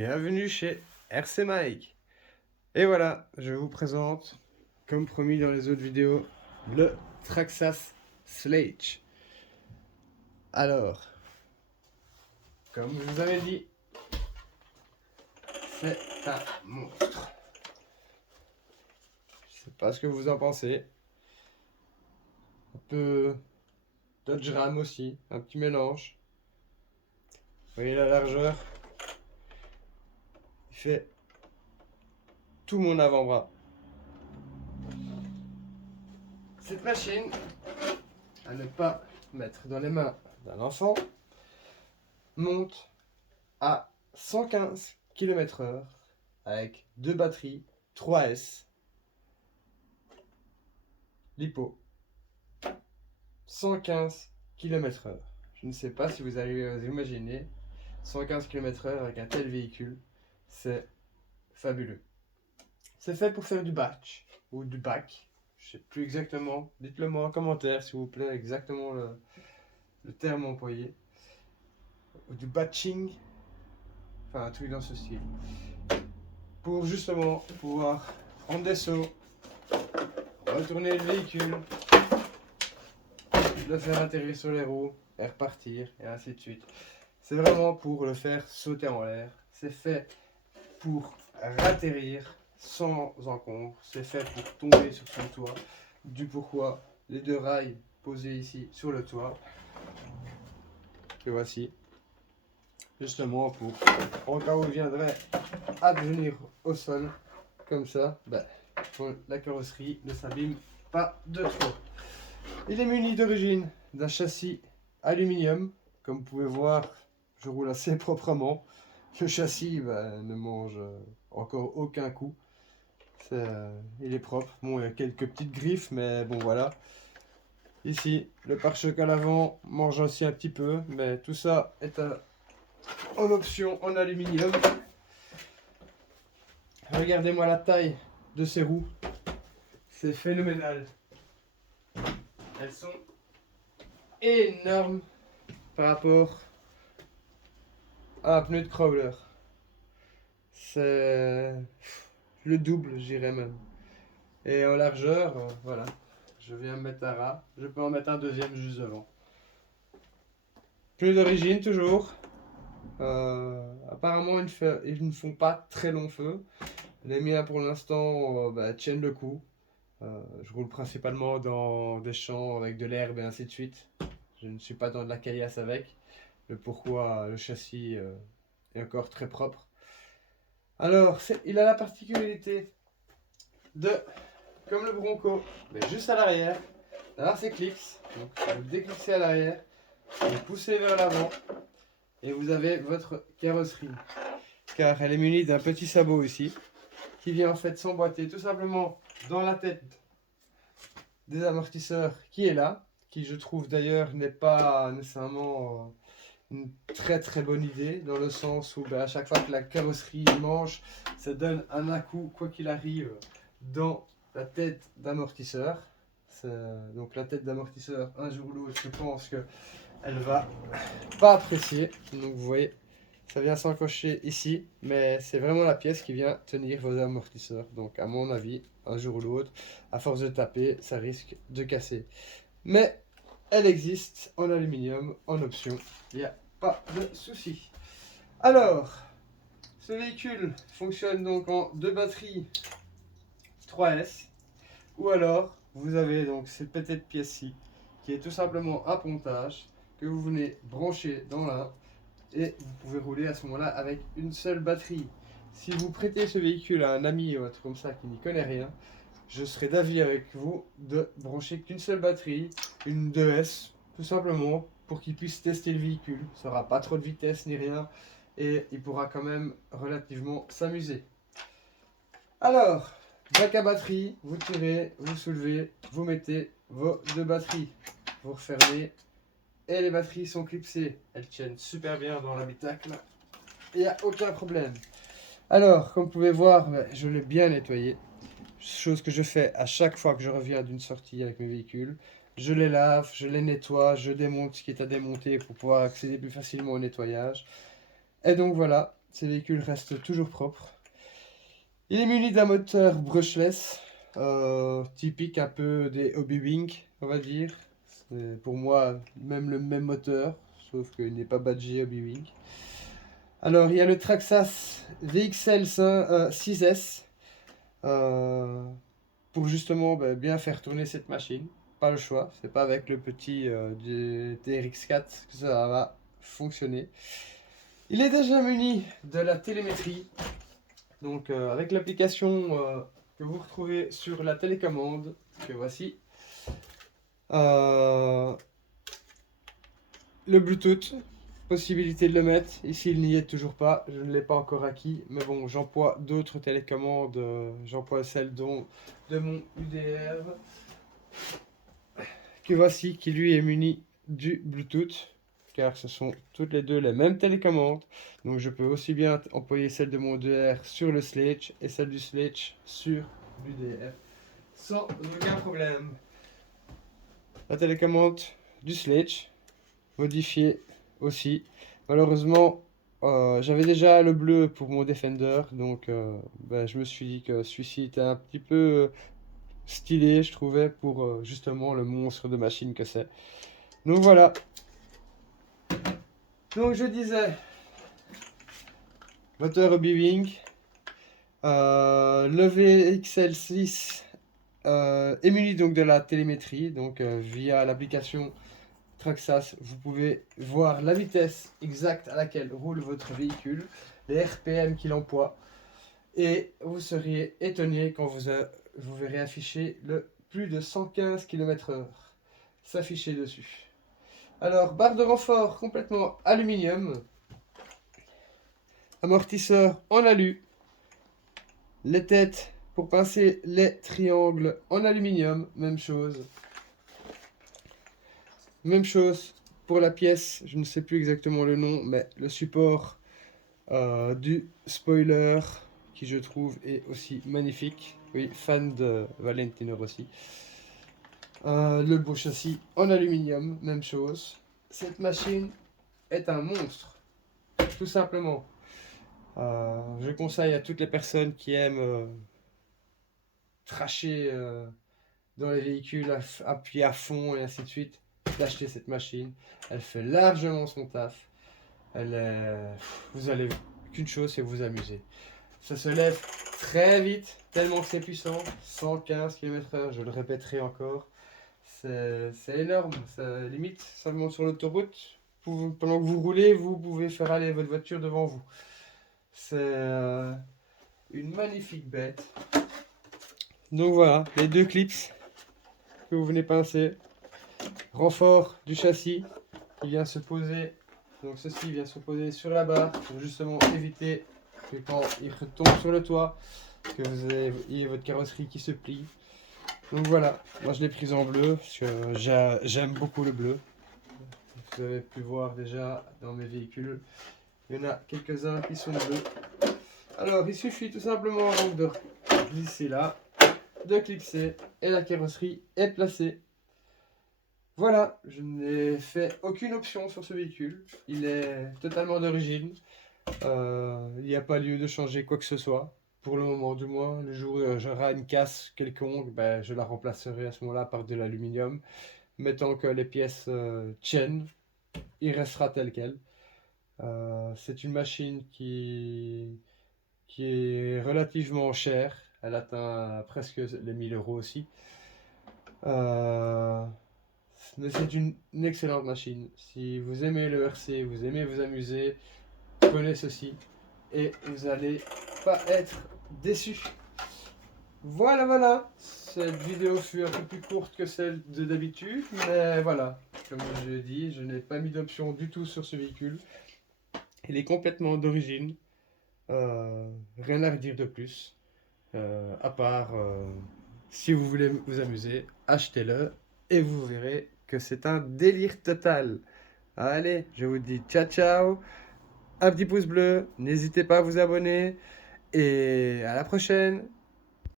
Bienvenue chez RC Mike. Et voilà, je vous présente, comme promis dans les autres vidéos, le Traxxas Sledge. Alors, comme je vous avais dit, c'est un monstre. Je sais pas ce que vous en pensez. Un peu Dodge Ram aussi, un petit mélange. Vous voyez la largeur? Il fait tout mon avant-bras. Cette machine, à ne pas mettre dans les mains d'un enfant, monte à 115 km/h avec deux batteries 3S LiPo. 115 km/h. Je ne sais pas si vous arrivez à vous imaginer 115 km/h avec un tel véhicule. C'est fabuleux. C'est fait pour faire du batch ou du back. Je ne sais plus exactement. Dites-le moi en commentaire s'il vous plaît exactement le terme employé. Ou du batching. Enfin un truc dans ce style. Pour justement pouvoir prendre des sauts, retourner le véhicule, le faire atterrir sur les roues et repartir et ainsi de suite. C'est vraiment pour le faire sauter en l'air. C'est fait pour atterrir sans encombre. C'est fait pour tomber sur son toit. Du pourquoi les deux rails posés ici sur le toit. Que voici. Justement pour, en cas où il viendrait à venir au sol, comme ça, la carrosserie ne s'abîme pas de trop. Il est muni d'origine d'un châssis aluminium. Comme vous pouvez voir, je roule assez proprement. Le châssis ne mange encore aucun coup. Il est propre. Bon, il y a quelques petites griffes, mais bon voilà. Ici, le pare-choc à l'avant mange aussi un petit peu, mais tout ça est en option en aluminium. Regardez-moi la taille de ces roues. C'est phénoménal. Elles sont énormes par rapport à un pneu de crawler. C'est le double, j'irais même. Et en largeur, voilà. Je viens me mettre un ras. Je peux en mettre un deuxième juste devant. Pneus d'origine toujours. Apparemment, ils ne font pas très long feu. Les miens pour l'instant tiennent le coup. Je roule principalement dans des champs avec de l'herbe et ainsi de suite. Je ne suis pas dans de la caillasse avec. Le pourquoi le châssis est encore très propre. Alors, il a la particularité de, comme le Bronco, mais juste à l'arrière, d'avoir ses clips. Donc, vous déclipsez à l'arrière, vous poussez vers l'avant et vous avez votre carrosserie. Car elle est munie d'un petit sabot ici, qui vient en fait s'emboîter tout simplement dans la tête des amortisseurs qui est là, qui je trouve d'ailleurs n'est pas nécessairement une très très bonne idée, dans le sens où à chaque fois que la carrosserie mange, ça donne un à-coup, quoi qu'il arrive, dans la tête d'amortisseur. Donc la tête d'amortisseur, un jour ou l'autre, je pense qu'elle va pas apprécier. Donc vous voyez, ça vient s'encocher ici, mais c'est vraiment la pièce qui vient tenir vos amortisseurs. Donc à mon avis, un jour ou l'autre, à force de taper, ça risque de casser. Mais elle existe en aluminium, en option. Il n'y a pas de souci. Alors, ce véhicule fonctionne donc en deux batteries 3S. Ou alors, vous avez donc cette petite pièce-ci, qui est tout simplement un pontage que vous venez brancher dans l'un. Et vous pouvez rouler à ce moment-là avec une seule batterie. Si vous prêtez ce véhicule à un ami ou un truc comme ça qui n'y connaît rien, je serais d'avis avec vous de brancher qu'une seule batterie, une 2S, tout simplement, pour qu'il puisse tester le véhicule. Ça n'aura pas trop de vitesse ni rien, et il pourra quand même relativement s'amuser. Alors, bac à batterie, vous tirez, vous soulevez, vous mettez vos deux batteries, vous refermez, et les batteries sont clipsées. Elles tiennent super bien dans l'habitacle, il n'y a aucun problème. Alors, comme vous pouvez voir, je l'ai bien nettoyé. Chose que je fais à chaque fois que je reviens d'une sortie avec mes véhicules. Je les lave, je les nettoie, je démonte ce qui est à démonter pour pouvoir accéder plus facilement au nettoyage. Et donc voilà, ces véhicules restent toujours propres. Il est muni d'un moteur brushless, typique un peu des Hobbywing, on va dire. C'est pour moi même le même moteur, sauf qu'il n'est pas badgé Hobbywing. Alors il y a le Traxxas VXL 6S pour justement bien faire tourner cette machine. Pas le choix, c'est pas avec le petit du TRX4 que ça va fonctionner. Il est déjà muni de la télémétrie, donc avec l'application que vous retrouvez sur la télécommande, que voici. Le Bluetooth, possibilité de le mettre. Ici, il n'y est toujours pas. Je ne l'ai pas encore acquis. Mais bon, j'emploie d'autres télécommandes. J'emploie celle de mon UDR. Que voici, qui lui est muni du Bluetooth. Car ce sont toutes les deux les mêmes télécommandes. Donc je peux aussi bien employer celle de mon UDR sur le Sledge et celle du Sledge sur l'UDR. Sans aucun problème. La télécommande du Sledge modifié aussi. Malheureusement, j'avais déjà le bleu pour mon Defender, donc je me suis dit que celui-ci était un petit peu stylé, je trouvais, pour justement le monstre de machine que c'est. Donc voilà. Donc je disais, moteur Hobbywing, le VXL6 est muni donc de la télémétrie, donc via l'application Traxxas, vous pouvez voir la vitesse exacte à laquelle roule votre véhicule, les RPM qu'il emploie, et vous seriez étonné quand vous verrez afficher le plus de 115 km/h s'afficher dessus. Alors, barre de renfort complètement aluminium, amortisseur en alu, les têtes pour pincer les triangles en aluminium, même chose. Même chose pour la pièce, je ne sais plus exactement le nom, mais le support du spoiler, qui je trouve est aussi magnifique. Oui, fan de Valentino Rossi. Le beau châssis en aluminium, même chose. Cette machine est un monstre, tout simplement. Je conseille à toutes les personnes qui aiment tracher dans les véhicules, appuyer à fond et ainsi de suite, d'acheter cette machine. Elle fait largement son taf. Vous allez qu'une chose, c'est vous amuser. Ça se lève très vite, tellement que c'est puissant. 115 km/h, je le répéterai encore. C'est énorme. Ça, limite, ça monte sur l'autoroute. Pendant que vous roulez, vous pouvez faire aller votre voiture devant vous. C'est une magnifique bête. Donc voilà, les deux clips que vous venez pincer. Renfort du châssis qui vient se poser. Donc ceci vient se poser sur la barre pour justement éviter que quand il retombe sur le toit, que vous ayez votre carrosserie qui se plie. Donc voilà, moi je l'ai prise en bleu parce que j'aime beaucoup le bleu. Vous avez pu voir déjà dans mes véhicules, il y en a quelques-uns qui sont bleus. Alors il suffit tout simplement donc de glisser là, de clipser et la carrosserie est placée. Voilà, je n'ai fait aucune option sur ce véhicule. Il est totalement d'origine. Il n'y a pas lieu de changer quoi que ce soit. Pour le moment, du moins. Le jour où j'aurai une casse quelconque, je la remplacerai à ce moment-là par de l'aluminium. Mais tant que les pièces tiennent, il restera tel quel. C'est une machine qui est relativement chère. Elle atteint presque les 1000 € aussi. Mais c'est une excellente machine. Si vous aimez le RC, vous aimez vous amuser, prenez ceci et vous n'allez pas être déçus. Voilà, voilà. Cette vidéo fut un peu plus courte que celle de d'habitude, mais voilà. Comme je l'ai dit, je n'ai pas mis d'option du tout sur ce véhicule. Il est complètement d'origine. Rien à redire de plus. À part, si vous voulez vous amuser, achetez-le et vous verrez que c'est un délire total. Allez, je vous dis ciao ciao, un petit pouce bleu, n'hésitez pas à vous abonner et à la prochaine.